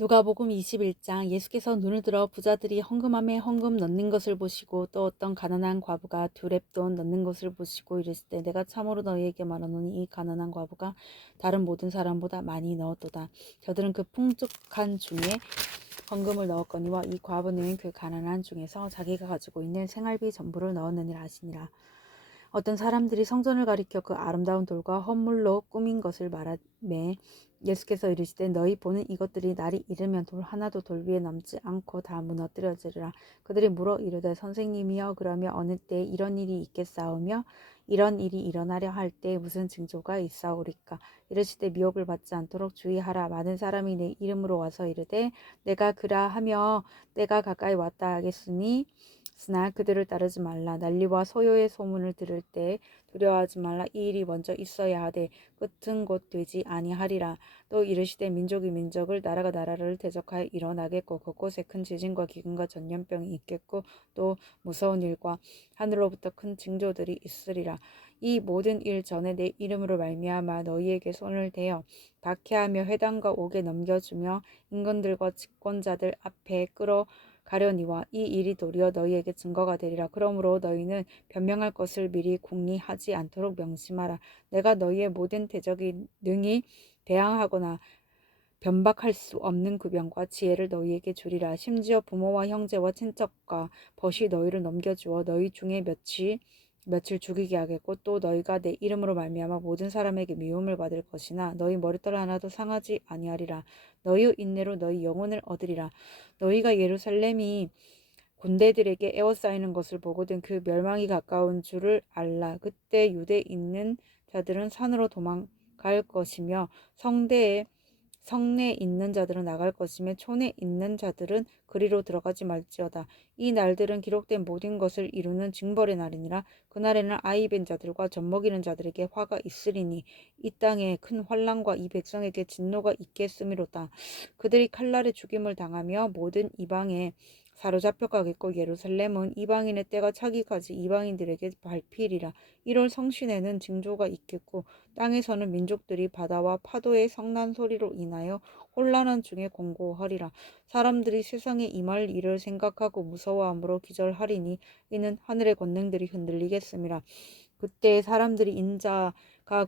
누가복음 21장. 예수께서 눈을 들어 부자들이 헌금함에 헌금 넣는 것을 보시고 또 어떤 가난한 과부가 두 렙돈 넣는 것을 보시고 이르시되 내가 참으로 너희에게 말하노니 이 가난한 과부가 다른 모든 사람보다 많이 넣었도다. 저들은 그 풍족한 중에 헌금을 넣었거니와 이 과부는 그 가난한 중에서 자기가 가지고 있는 생활비 전부를 넣었느니라 하시니라. 어떤 사람들이 성전을 가리켜 그 아름다운 돌과 헌물로 꾸민 것을 말하매 예수께서 이르시되 너희 보는 이것들이 날이 이르면 돌 하나도 돌 위에 남지 않고 다 무너뜨려지리라. 그들이 물어 이르되 선생님이여 그러면 어느 때에 이런 일이 있겠사오며 이런 일이 일어나려 할 때에 무슨 징조가 있사오리까. 이르시되 미혹을 받지 않도록 주의하라. 많은 사람이 내 이름으로 와서 이르되 내가 그라 하며 때가 가까이 왔다 하겠으니 으나 그들을 따르지 말라. 난리와 소요의 소문을 들을 때 두려워하지 말라. 이 일이 먼저 있어야 하되 끝은 곧 되지 아니하리라. 또 이르시되 민족이 민족을 나라가 나라를 대적하여 일어나겠고 곳곳에 큰 지진과 기근과 전염병이 있겠고 또 무서운 일과 하늘로부터 큰 징조들이 있으리라. 이 모든 일 전에 내 이름으로 말미암아 너희에게 손을 대어 박해하며 회당과 옥에 넘겨주며 임금들과 집권자들 앞에 끌어 가려니와 이 일이 도리어 너희에게 증거가 되리라. 그러므로 너희는 변명할 것을 미리 궁리하지 않도록 명심하라. 내가 너희의 모든 대적이 능히 대항하거나 변박할 수 없는 구병과 지혜를 너희에게 주리라. 심지어 부모와 형제와 친척과 벗이 너희를 넘겨주어 너희 중에 며칠 죽이게 하겠고 또 너희가 내 이름으로 말미암아 모든 사람에게 미움을 받을 것이나 너희 머리털 하나도 상하지 아니하리라. 너희의 인내로 너희 영혼을 얻으리라. 너희가 예루살렘이 군대들에게 에워싸이는 것을 보거든 그 멸망이 가까운 줄을 알라. 그때 유대에 있는 자들은 산으로 도망갈 것이며 성내에 있는 자들은 나갈 것이며 촌에 있는 자들은 그리로 들어가지 말지어다. 이 날들은 기록된 모든 것을 이루는 징벌의 날이니라. 그날에는 아이 벤 자들과 젖먹이는 자들에게 화가 있으리니 이 땅에 큰 환난과 이 백성에게 진노가 있겠음이로다. 그들이 칼날에 죽임을 당하며 모든 이방에 사로잡혀 가겠고 예루살렘은 이방인의 때가 차기까지 이방인들에게 밟히리라. 1월 성신에는 징조가 있겠고 땅에서는 민족들이 바다와 파도의 성난 소리로 인하여 혼란한 중에 공고하리라. 사람들이 세상에 임할 일을 생각하고 무서워함으로 기절하리니 이는 하늘의 권능들이 흔들리겠음이라. 그때 사람들이 인자와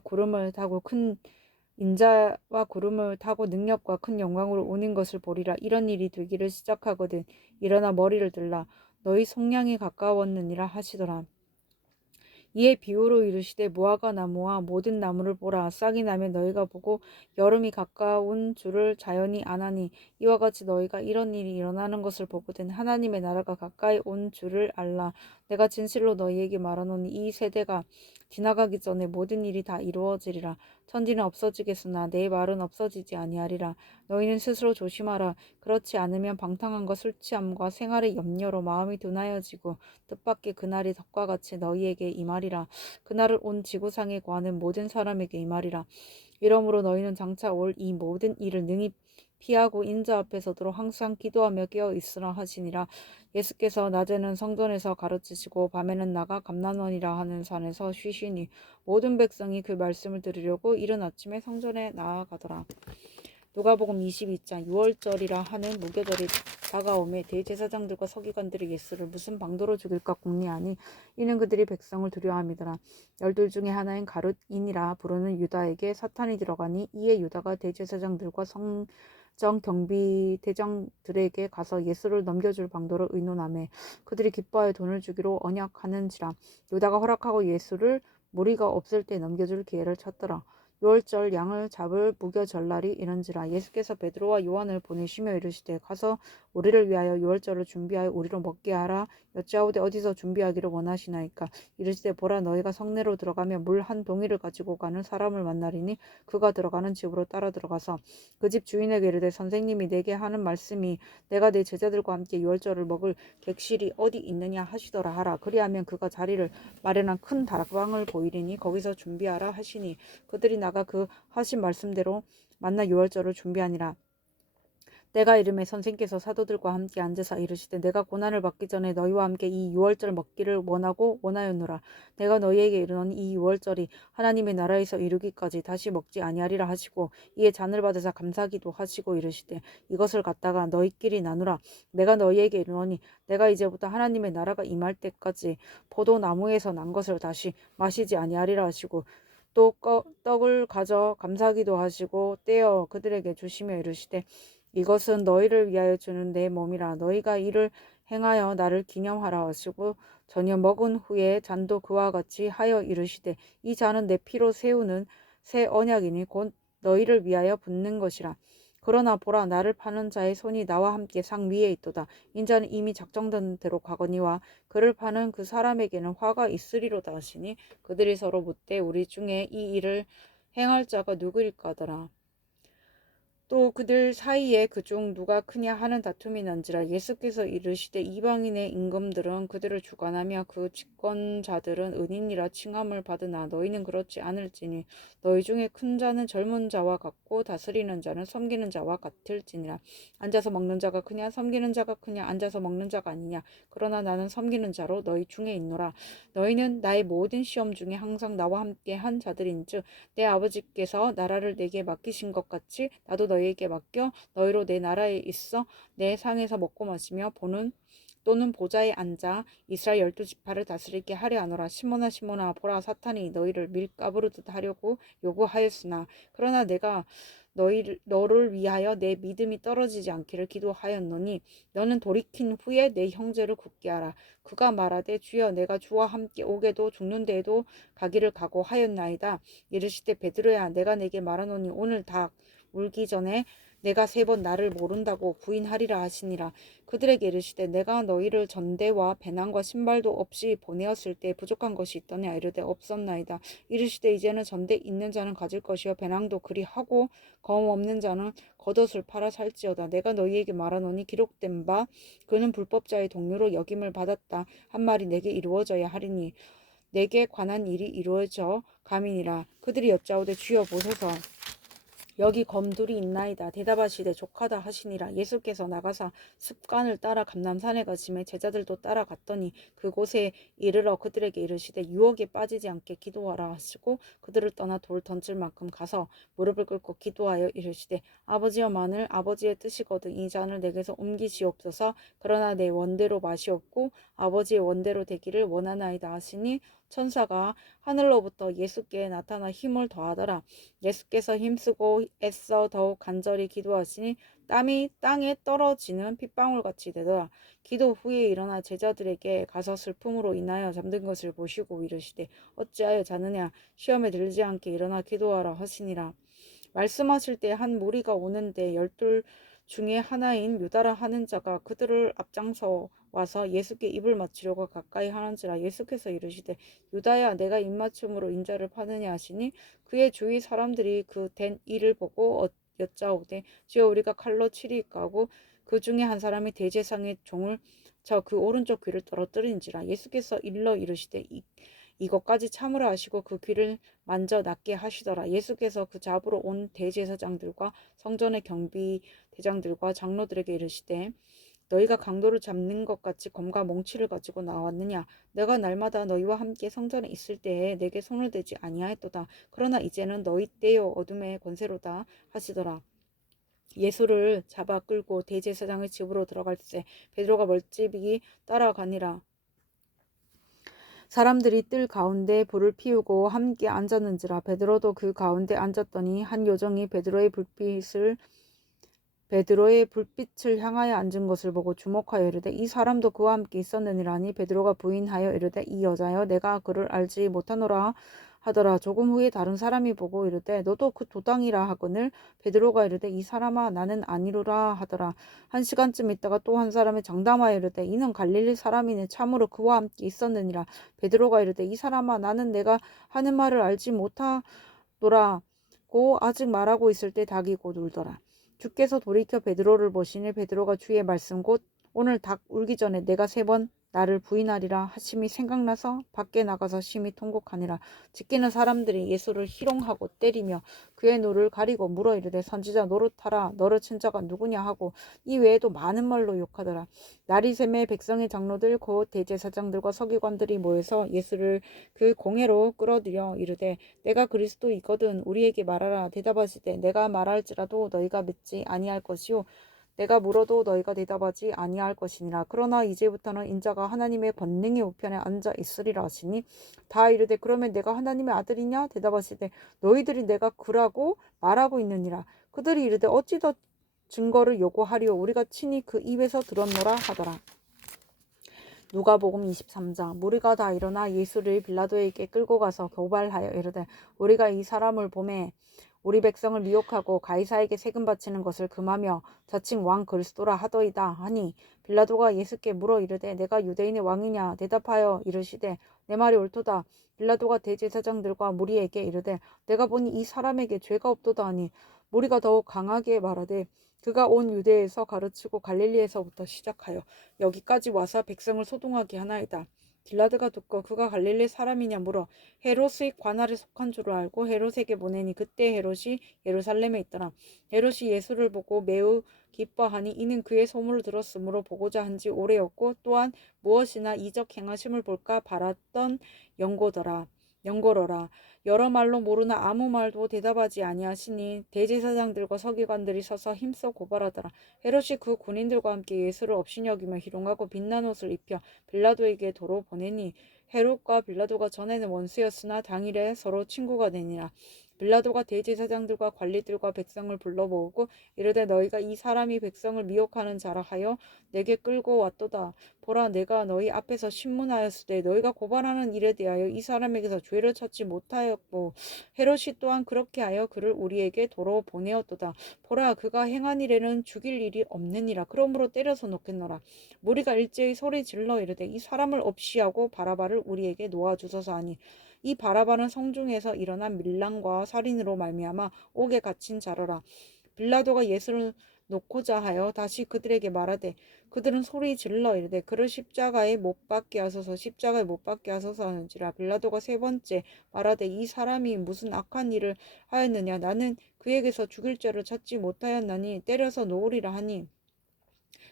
구름을 타고 능력과 큰 영광으로 오는 것을 보리라. 이런 일이 되기를 시작하거든 일어나 머리를 들라. 너희 속량이 가까웠느니라 하시더라. 이에 비유로 이르시되 무화과 나무와 모든 나무를 보라. 싹이 나면 너희가 보고 여름이 가까운 줄을 자연히 아나니 이와 같이 너희가 이런 일이 일어나는 것을 보거든 하나님의 나라가 가까이 온 줄을 알라. 내가 진실로 너희에게 말하노니 이 세대가 지나가기 전에 모든 일이 다 이루어지리라. 천지는 없어지겠으나 내 말은 없어지지 아니하리라. 너희는 스스로 조심하라. 그렇지 않으면 방탕함과 술 취함과 생활의 염려로 마음이 둔하여지고 뜻밖의 그날이 덕과 같이 너희에게 임하리라. 그날을 온 지구상에 거하는 모든 사람에게 임하리라. 이러므로 너희는 장차 올 이 모든 일을 능히 피하고 인자 앞에 서도록 항상 기도하며 깨어 있으라 하시니라. 예수께서 낮에는 성전에서 가르치시고 밤에는 나가 감난원이라 하는 산에서 쉬시니 모든 백성이 그 말씀을 들으려고 이른 아침에 성전에 나아가더라. 누가복음 22장. 6월절이라 하는 무교절이 다가오매 대제사장들과 서기관들이 예수를 무슨 방도로 죽일까 궁리하니 이는 그들이 백성을 두려워함이더라. 12 중에 하나인 가룟인이라 부르는 유다에게 사탄이 들어가니 이에 유다가 대제사장들과 성정 경비대장들에게 가서 예수를 넘겨줄 방도를 의논하매 그들이 기뻐하여 돈을 주기로 언약하는지라. 유다가 허락하고 예수를 무리가 없을 때 넘겨줄 기회를 찾더라. 6월절 양을 잡을 무교절날이 이런지라. 예수께서 베드로와 요한을 보내시며 이르시되 가서 우리를 위하여 6월절을 준비하여 우리로 먹게 하라. 여짜오되 어디서 준비하기를 원하시나이까. 이르시되 보라 너희가 성내로 들어가며 물 한 동이를 가지고 가는 사람을 만나리니 그가 들어가는 집으로 따라 들어가서 그 집 주인에게 이르되 선생님이 내게 하는 말씀이 내가 내 제자들과 함께 6월절을 먹을 객실이 어디 있느냐 하시더라 하라. 그리하면 그가 자리를 마련한 큰 다락방을 보이리니 거기서 준비하라 하시니 그들이 나가 그 하신 말씀대로 만나 6월절을 준비하니라. 내가 이름에 선생께서 사도들과 함께 앉으사 이르시되 내가 고난을 받기 전에 너희와 함께 이 유월절 먹기를 원하였노라. 내가 너희에게 이르노니 이 유월절이 하나님의 나라에서 이루기까지 다시 먹지 아니하리라 하시고 이에 잔을 받으사 감사기도 하시고 이르시되 이것을 갖다가 너희끼리 나누라. 내가 너희에게 이르노니 내가 이제부터 하나님의 나라가 임할 때까지 포도나무에서 난 것을 다시 마시지 아니하리라 하시고 또 떡을 가져 감사기도 하시고 떼어 그들에게 주시며 이르시되 이것은 너희를 위하여 주는 내 몸이라. 너희가 이를 행하여 나를 기념하라 하시고 저녁 먹은 후에 잔도 그와 같이 하여 이르시되 이 잔은 내 피로 세우는 새 언약이니 곧 너희를 위하여 붓는 것이라. 그러나 보라, 나를 파는 자의 손이 나와 함께 상 위에 있도다. 인자는 이미 작정된 대로 가거니와 그를 파는 그 사람에게는 화가 있으리로다 하시니 그들이 서로 묻되 우리 중에 이 일을 행할 자가 누구일까 하더라. 또 그들 사이에 그중 누가 크냐 하는 다툼이 난지라. 예수께서 이르시되 이방인의 임금들은 그들을 주관하며 그 집권자들은 은인이라 칭함을 받으나 너희는 그렇지 않을지니 너희 중에 큰 자는 젊은 자와 같고 다스리는 자는 섬기는 자와 같을지니라. 앉아서 먹는 자가 크냐 섬기는 자가 크냐. 앉아서 먹는 자가 아니냐. 그러나 나는 섬기는 자로 너희 중에 있노라. 너희는 나의 모든 시험 중에 항상 나와 함께 한 자들인즉 내 아버지께서 나라를 내게 맡기신 것 같이 나도 너희에게 맡겨 너희로 내 나라에 있어 내 상에서 먹고 마시며 보는 또는 보좌에 앉아 이스라엘 12지파를 다스리게 하려 하노라. 시몬아 보라, 사탄이 너희를 밀가부르듯 하려고 요구하였으나 그러나 내가 너를 위하여 내 믿음이 떨어지지 않기를 기도하였노니 너는 돌이킨 후에 내 형제를 굳게 하라. 그가 말하되 주여 내가 주와 함께 오게도 죽는 데에도 가기를 각오하였나이다. 이르시되 베드로야 내가 내게 말하노니 오늘 닭 울기 전에 내가 3번 나를 모른다고 부인하리라 하시니라. 그들에게 이르시되 내가 너희를 전대와 배낭과 신발도 없이 보내었을 때 부족한 것이 있더냐. 이르되 없었나이다. 이르시되 이제는 전대 있는 자는 가질 것이요 배낭도 그리하고 검 없는 자는 겉옷을 팔아 살지어다. 내가 너희에게 말하노니 기록된 바 그는 불법자의 동료로 역임을 받았다 한 말이 내게 이루어져야 하리니 내게 관한 일이 이루어져 감이니라. 그들이 여짜오되 주여 보소서 여기 검둘이 있나이다. 대답하시되 족하다 하시니라. 예수께서 나가사 습관을 따라 감람산에 가시매 제자들도 따라갔더니 그곳에 이르러 그들에게 이르시되 유혹에 빠지지 않게 기도하라 하시고 그들을 떠나 돌 던질 만큼 가서 무릎을 꿇고 기도하여 이르시되 아버지여 만일 아버지의 뜻이거든 이 잔을 내게서 옮기시옵소서. 그러나 내 원대로 마시옵고 아버지의 원대로 되기를 원하나이다 하시니 천사가 하늘로부터 예수께 나타나 힘을 더하더라. 예수께서 힘쓰고 애써 더욱 간절히 기도하시니 땀이 땅에 떨어지는 핏방울같이 되더라. 기도 후에 일어나 제자들에게 가서 슬픔으로 인하여 잠든 것을 보시고 이르시되 어찌하여 자느냐. 시험에 들지 않게 일어나 기도하라 하시니라. 말씀하실 때 한 무리가 오는데 12 중에 하나인 유다라 하는 자가 그들을 앞장서 와서 예수께 입을 맞추려고 가까이 하는지라. 예수께서 이르시되 유다야 내가 입맞춤으로 인자를 파느냐 하시니 그의 주위 사람들이 그 된 일을 보고 여짜오되 주여 우리가 칼로 치리까 하고 그 중에 한 사람이 대제사장의 종을 쳐 그 오른쪽 귀를 떨어뜨린지라. 예수께서 일러 이르시되 이것까지 참으라 하시고 그 귀를 만져 낫게 하시더라. 예수께서 그 잡으러 온 대제사장들과 성전의 경비 대장들과 장로들에게 이르시되 너희가 강도를 잡는 것 같이 검과 몽치를 가지고 나왔느냐. 내가 날마다 너희와 함께 성전에 있을 때에 내게 손을 대지 아니하였도다. 그러나 이제는 너희 떼어 어둠의 권세로다 하시더라. 예수를 잡아 끌고 대제사장의 집으로 들어갈 때 베드로가 멀찍이 따라가니라. 사람들이 뜰 가운데 불을 피우고 함께 앉았는지라. 베드로도 그 가운데 앉았더니 한 요정이 베드로의 불빛을 향하여 앉은 것을 보고 주목하여 이르되 이 사람도 그와 함께 있었느니라니. 베드로가 부인하여 이르되 이 여자여 내가 그를 알지 못하노라 하더라. 조금 후에 다른 사람이 보고 이르되 너도 그 도당이라 하거늘. 베드로가 이르되 이 사람아 나는 아니로라 하더라. 1시간쯤 있다가 또 한 사람이 장담하여 이르되 이는 갈릴리 사람이니 참으로 그와 함께 있었느니라. 베드로가 이르되 이 사람아 나는 내가 하는 말을 알지 못하노라고 아직 말하고 있을 때 닭이 곧 울더라. 주께서 돌이켜 베드로를 보시니 베드로가 주의 말씀 곧 오늘 닭 울기 전에 내가 3번 나를 부인하리라 하심이 생각나서 밖에 나가서 심히 통곡하니라. 지키는 사람들이 예수를 희롱하고 때리며 그의 노를 가리고 물어 이르되 선지자 노릇하라 너를 친 자가 누구냐 하고 이 외에도 많은 말로 욕하더라. 날이 새매 백성의 장로들 곧 대제사장들과 서기관들이 모여서 예수를 그 공회로 끌어들여 이르되 내가 그리스도이거든 우리에게 말하라. 대답하시되 내가 말할지라도 너희가 믿지 아니할 것이요 내가 물어도 너희가 대답하지 아니할 것이니라. 그러나 이제부터는 인자가 하나님의 권능의 우편에 앉아 있으리라 하시니 다 이르되 그러면 내가 하나님의 아들이냐 대답하시되 너희들이 내가 그라고 말하고 있느니라. 그들이 이르되 어찌 더 증거를 요구하리오 우리가 친히 그 입에서 들었노라 하더라. 누가복음 23장 무리가 다 일어나 예수를 빌라도에게 끌고 가서 고발하여 이르되 우리가 이 사람을 보매 우리 백성을 미혹하고 가이사에게 세금 바치는 것을 금하며 자칭 왕 그리스도라 하더이다 하니 빌라도가 예수께 물어 이르되 내가 유대인의 왕이냐 대답하여 이르시되 내 말이 옳도다. 빌라도가 대제사장들과 무리에게 이르되 내가 보니 이 사람에게 죄가 없도다 하니 무리가 더욱 강하게 말하되 그가 온 유대에서 가르치고 갈릴리에서부터 시작하여 여기까지 와서 백성을 소동하게 하나이다. 빌라도가 듣고 그가 갈릴리 사람이냐 물어 헤롯의 관할에 속한 줄을 알고 헤롯에게 보내니 그때 헤롯이 예루살렘에 있더라. 헤롯이 예수를 보고 매우 기뻐하니 이는 그의 소문을 들었으므로 보고자 한지 오래였고 또한 무엇이나 이적 행하심을 볼까 바랐던 연고로라. 여러 말로 모르나 아무 말도 대답하지 아니하시니 대제사장들과 서기관들이 서서 힘써 고발하더라. 헤롯이 그 군인들과 함께 예수를 업신여기며 희롱하고 빛난 옷을 입혀 빌라도에게 도로 보내니 헤롯과 빌라도가 전에는 원수였으나 당일에 서로 친구가 되니라. 빌라도가 대제사장들과 관리들과 백성을 불러 모으고 이르되 너희가 이 사람이 백성을 미혹하는 자라 하여 내게 끌고 왔도다. 보라 내가 너희 앞에서 신문하였으되 너희가 고발하는 일에 대하여 이 사람에게서 죄를 찾지 못하였고 헤롯이 또한 그렇게 하여 그를 우리에게 도로 보내었도다. 보라 그가 행한 일에는 죽일 일이 없느니라. 그러므로 때려서 놓겠노라. 무리가 일제히 소리 질러 이르되 이 사람을 없이하고 바라바를 우리에게 놓아주소서 하니 이 바라바는 성중에서 일어난 밀랑과 살인으로 말미암아 옥에 갇힌 자로라. 빌라도가 예수를 놓고자 하여 다시 그들에게 말하되 그들은 소리 질러 이르되 그를 십자가에 못 박게 하소서 십자가에 못 박게 하소서 하는지라. 빌라도가 세 번째 말하되 이 사람이 무슨 악한 일을 하였느냐 나는 그에게서 죽일 죄를 찾지 못하였나니 때려서 놓으리라 하니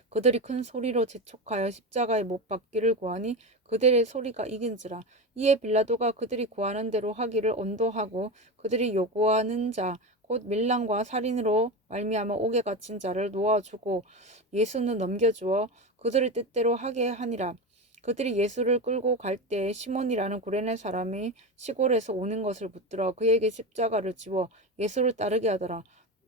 그들이 큰 소리로 재촉하여 십자가에 못 박기를 구하니 그들의 소리가 이긴지라. 이에 빌라도가 그들이 구하는 대로 하기를 언도하고 그들이 요구하는 자 곧 밀랑과 살인으로 말미암아 옥에 갇힌 자를 놓아주고 예수는 넘겨주어 그들의 뜻대로 하게 하니라. 그들이 예수를 끌고 갈 때에 시몬이라는 구레네 사람이 시골에서 오는 것을 붙들어 그에게 십자가를 지워 예수를 따르게 하더라.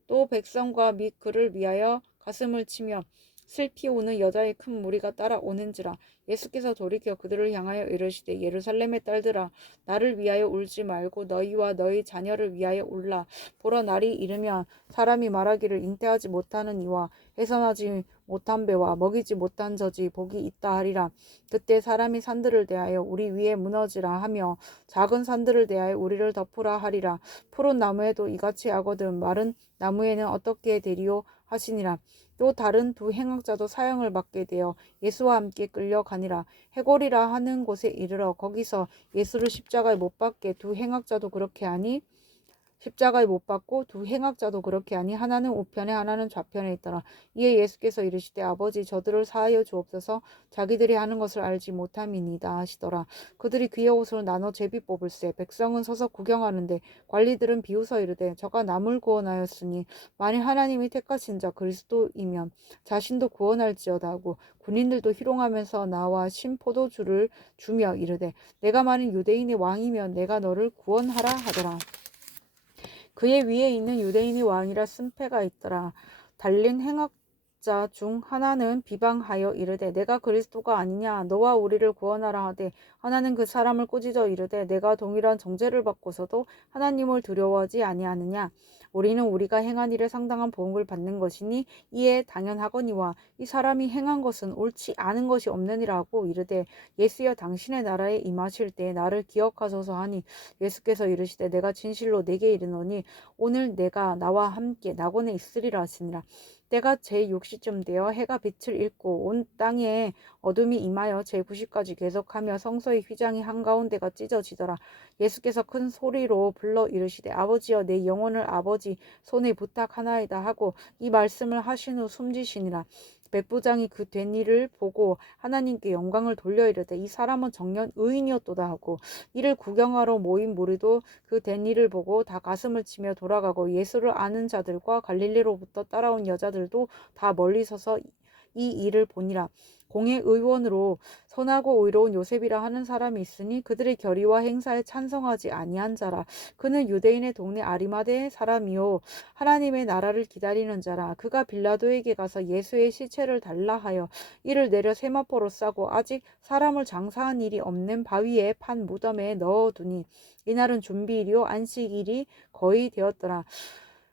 또 백성과 및 그를 위하여 가슴을 치며 슬피 우는 여자의 큰 무리가 따라오는지라. 예수께서 돌이켜 그들을 향하여 이르시되 예루살렘의 딸들아 나를 위하여 울지 말고 너희와 너희 자녀를 위하여 울라. 보라 날이 이르면 사람이 말하기를 잉태하지 못하는 이와 해산하지 못한 배와 먹이지 못한 젖이 복이 있다 하리라. 그때 사람이 산들을 대하여 우리 위에 무너지라 하며 작은 산들을 대하여 우리를 덮으라 하리라. 푸른 나무에도 이같이 하거든 마른 나무에는 어떻게 되리요 하시니라. 또 다른 두 행악자도 사형을 받게 되어 예수와 함께 끌려가니라. 해골이라 하는 곳에 이르러 거기서 예수를 십자가에 못 박게 두 행악자도 그렇게 하니 십자가에 못 박고 두 행악자도 그렇게 하니 하나는 우편에 하나는 좌편에 있더라. 이에 예수께서 이르시되 아버지 저들을 사하여 주옵소서 자기들이 하는 것을 알지 못함이니이다 하시더라. 그들이 그의 옷을 나눠 제비 뽑을세 백성은 서서 구경하는데 관리들은 비웃어 이르되 저가 남을 구원하였으니 만일 하나님이 택하신 자 그리스도이면 자신도 구원할지어다 하고 군인들도 희롱하면서 나와 신 포도주를 주며 이르되 내가 만일 유대인의 왕이면 내가 너를 구원하라 하더라. 그의 위에 있는 유대인의 왕이라 쓴패가 있더라. 달린 행악자 중 하나는 비방하여 이르되 내가 그리스도가 아니냐 너와 우리를 구원하라 하되 하나는 그 사람을 꾸짖어 이르되 내가 동일한 정죄를 받고서도 하나님을 두려워하지 아니하느냐 우리는 우리가 행한 일에 상당한 보응을 받는 것이니 이에 당연하거니와 이 사람이 행한 것은 옳지 않은 것이 없느니라 하고 이르되 예수여 당신의 나라에 임하실 때에 나를 기억하소서 하니 예수께서 이르시되 내가 진실로 내게 이르노니 오늘 내가 나와 함께 낙원에 있으리라 하시니라. 때가 제6시쯤 되어 해가 빛을 잃고 온 땅에 어둠이 임하여 제9시까지 계속하며 성소의 휘장이 한가운데가 찢어지더라. 예수께서 큰 소리로 불러 이르시되 아버지여 내 영혼을 아버지 손에 부탁하나이다 하고 이 말씀을 하신 후 숨지시니라. 백부장이 그 된 일을 보고 하나님께 영광을 돌려 이르되 이 사람은 정녕 의인이었도다 하고 이를 구경하러 모인 무리도 그 된 일을 보고 다 가슴을 치며 돌아가고 예수를 아는 자들과 갈릴리로부터 따라온 여자들도 다 멀리 서서 이 일을 보니라. 공회 의원으로 선하고 의로운 요셉이라 하는 사람이 있으니 그들의 결의와 행사에 찬성하지 아니한 자라. 그는 유대인의 동네 아리마대 사람이요 하나님의 나라를 기다리는 자라. 그가 빌라도에게 가서 예수의 시체를 달라 하여 이를 내려 세마포로 싸고 아직 사람을 장사한 일이 없는 바위에 판 무덤에 넣어두니 이날은 준비일이요 안식일이 거의 되었더라.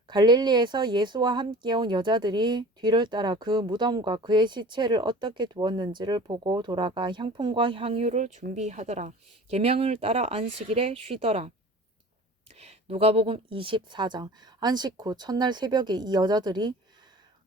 갈릴리에서 예수와 함께 온 여자들이 뒤를 따라 그 무덤과 그의 시체를 어떻게 두었는지를 보고 돌아가 향품과 향유를 준비하더라. 계명을 따라 안식일에 쉬더라. 누가복음 24장. 안식 후 첫날 새벽에 이 여자들이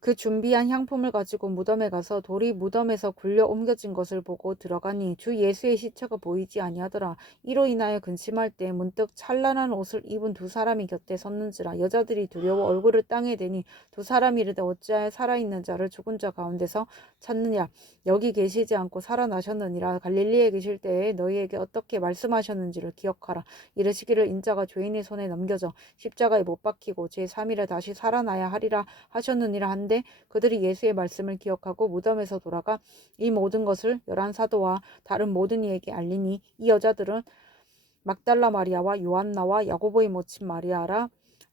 그 준비한 향품을 가지고 무덤에 가서 돌이 무덤에서 굴려 옮겨진 것을 보고 들어가니 주 예수의 시체가 보이지 아니하더라. 이로 인하여 근심할 때 문득 찬란한 옷을 입은 두 사람이 곁에 섰는지라. 여자들이 두려워 얼굴을 땅에 대니 두 사람이 이르되 어찌하여 살아있는 자를 죽은 자 가운데서 찾느냐. 여기 계시지 않고 살아나셨느니라. 갈릴리에 계실 때에 너희에게 어떻게 말씀하셨는지를 기억하라. 이르시기를 인자가 죄인의 손에 넘겨져 십자가에 못 박히고 제3일에 다시 살아나야 하리라 하셨느니라 한데 그들이 예수의 말씀을 기억하고 무덤에서 돌아가 이 모든 것을 11사도와 다른 모든 이에게 알리니 이 여자들은 막달라 마리아와 요한나와 야고보의 모친 마리아라.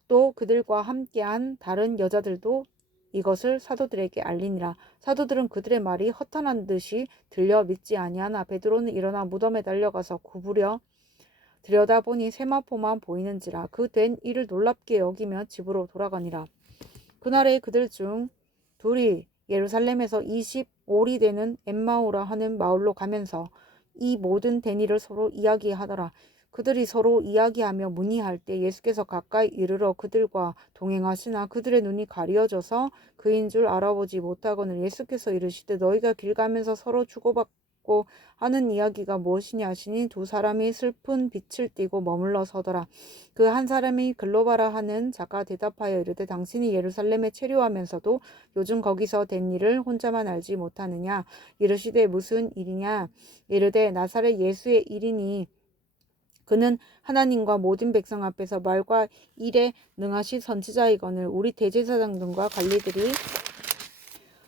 또 그들과 함께한 다른 여자들도 이것을 사도들에게 알리니라. 사도들은 그들의 말이 허탄한 듯이 들려 믿지 아니하나 베드로는 일어나 무덤에 달려가서 구부려 들여다보니 세마포만 보이는지라. 그 된 일을 놀랍게 여기며 집으로 돌아가니라. 그날에 그들 중 둘이 예루살렘에서 25리 되는 엠마오라 하는 마을로 가면서 이 모든 된 일을 서로 이야기하더라. 그들이 서로 이야기하며 문의할 때 예수께서 가까이 이르러 그들과 동행하시나 그들의 눈이 가려져서 그인 줄 알아보지 못하거늘 예수께서 이르시되 너희가 길 가면서 서로 주고받고 하는 이야기가 무엇이냐 하시니 두 사람이 슬픈 빛을 띠고 머물러 서더라. 그 한 사람이 글로바라 하는 자가 대답하여 이르되 당신이 예루살렘에 체류하면서도 요즘 거기서 된 일을 혼자만 알지 못하느냐. 이르시되 무슨 일이냐. 이르되 나사렛 예수의 일이니 그는 하나님과 모든 백성 앞에서 말과 일에 능하신 선지자이거늘 우리 대제사장 등과 관리들이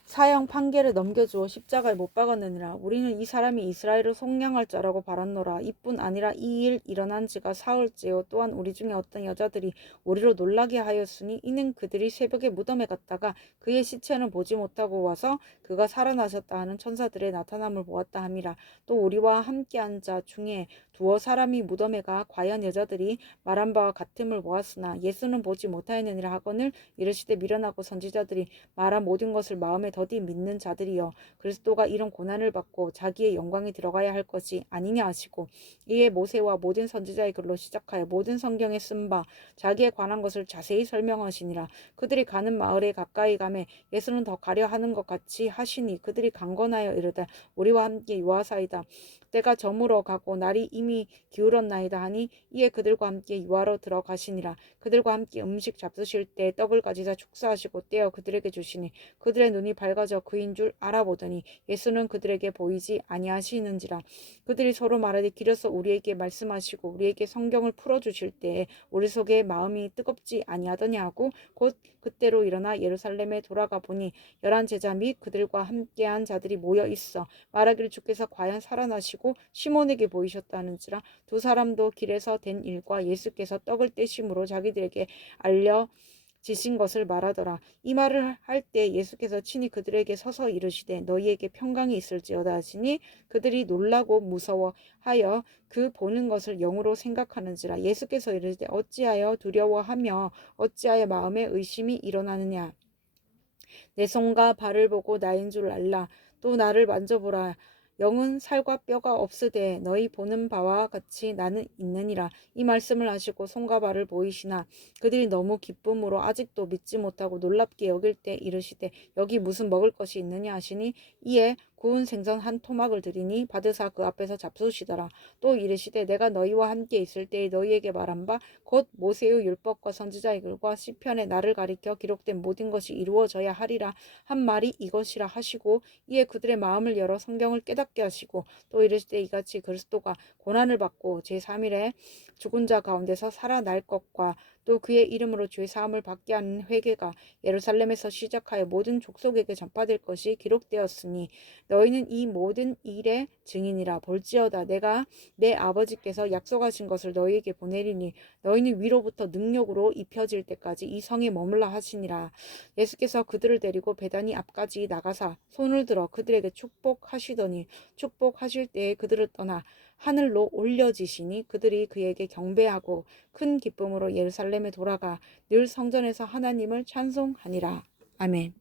사형 판결을 넘겨주어 십자가에 못 박았느니라. 우리는 이 사람이 이스라엘을 속량할 자라고 바랐노라. 이뿐 아니라 이 일 일어난 지가 사흘째요. 또한 우리 중에 어떤 여자들이 우리로 놀라게 하였으니 이는 그들이 새벽에 무덤에 갔다가 그의 시체는 보지 못하고 와서 그가 살아나셨다 하는 천사들의 나타남을 보았다 함이라. 또 우리와 함께한 자 중에 두어 사람이 무덤에 가 과연 여자들이 말한 바와 같음을 보았으나 예수는 보지 못하였느니라 하거늘 이르시되 미련하고 선지자들이 말한 모든 것을 마음에 더디 믿는 자들이여 그리스도가 이런 고난을 받고 자기의 영광에 들어가야 할 것이 아니냐 하시고 이에 모세와 모든 선지자의 글로 시작하여 모든 성경에 쓴 바 자기에 관한 것을 자세히 설명하시니라. 그들이 가는 마을에 가까이 가매 예수는 더 가려 하는 것 같이 하시니 그들이 강건하여 이르되 우리와 함께 유하사이다. 때가 저물어 가고 날이 이미 기울었나이다 하니 이에 그들과 함께 유하로 들어가시니라. 그들과 함께 음식 잡수실 때 떡을 가지사 축사하시고 떼어 그들에게 주시니 그들의 눈이 밝아져 그인 줄 알아보더니 예수는 그들에게 보이지 아니하시는지라. 그들이 서로 말하되 길에서 우리에게 말씀하시고 우리에게 성경을 풀어주실 때에 우리 속에 마음이 뜨겁지 아니하더냐 하고 곧 그때로 일어나 예루살렘에 돌아가 보니 11 제자 및 그들과 함께한 자들이 모여 있어 말하기를 주께서 과연 살아나시고 시몬에게 보이셨다는지라. 두 사람도 길에서 된 일과 예수께서 떡을 떼심으로 자기들에게 알려 지신 것을 말하더라. 이 말을 할 때 예수께서 친히 그들에게 서서 이르시되 너희에게 평강이 있을지어다 하시니 그들이 놀라고 무서워하여 그 보는 것을 영으로 생각하는지라. 예수께서 이르시되 어찌하여 두려워하며 어찌하여 마음에 의심이 일어나느냐. 내 손과 발을 보고 나인 줄 알라. 또 나를 만져보라. 영은 살과 뼈가 없으되 너희 보는 바와 같이 나는 있느니라. 이 말씀을 하시고 손과 발을 보이시나 그들이 너무 기쁨으로 아직도 믿지 못하고 놀랍게 여길 때 이르시되 여기 무슨 먹을 것이 있느냐 하시니 이에 구운 생선 한 토막을 드리니 받으사 그 앞에서 잡수시더라. 또 이르시되 내가 너희와 함께 있을 때에 너희에게 말한 바 곧 모세의 율법과 선지자의 글과 시편에 나를 가리켜 기록된 모든 것이 이루어져야 하리라 한 말이 이것이라 하시고 이에 그들의 마음을 열어 성경을 깨닫게 하시고 또 이르시되 이같이 그리스도가 고난을 받고 제3일에 죽은 자 가운데서 살아날 것과 또 그의 이름으로 죄 사함을 받게 하는 회개가 예루살렘에서 시작하여 모든 족속에게 전파될 것이 기록되었으니 너희는 이 모든 일의 증인이라. 볼지어다 내가 내 아버지께서 약속하신 것을 너희에게 보내리니 너희는 위로부터 능력으로 입혀질 때까지 이 성에 머물라 하시니라. 예수께서 그들을 데리고 베다니 앞까지 나가사 손을 들어 그들에게 축복하시더니 축복하실 때에 그들을 떠나 하늘로 올려지시니 그들이 그에게 경배하고 큰 기쁨으로 예루살렘에 돌아가 늘 성전에서 하나님을 찬송하니라. 아멘.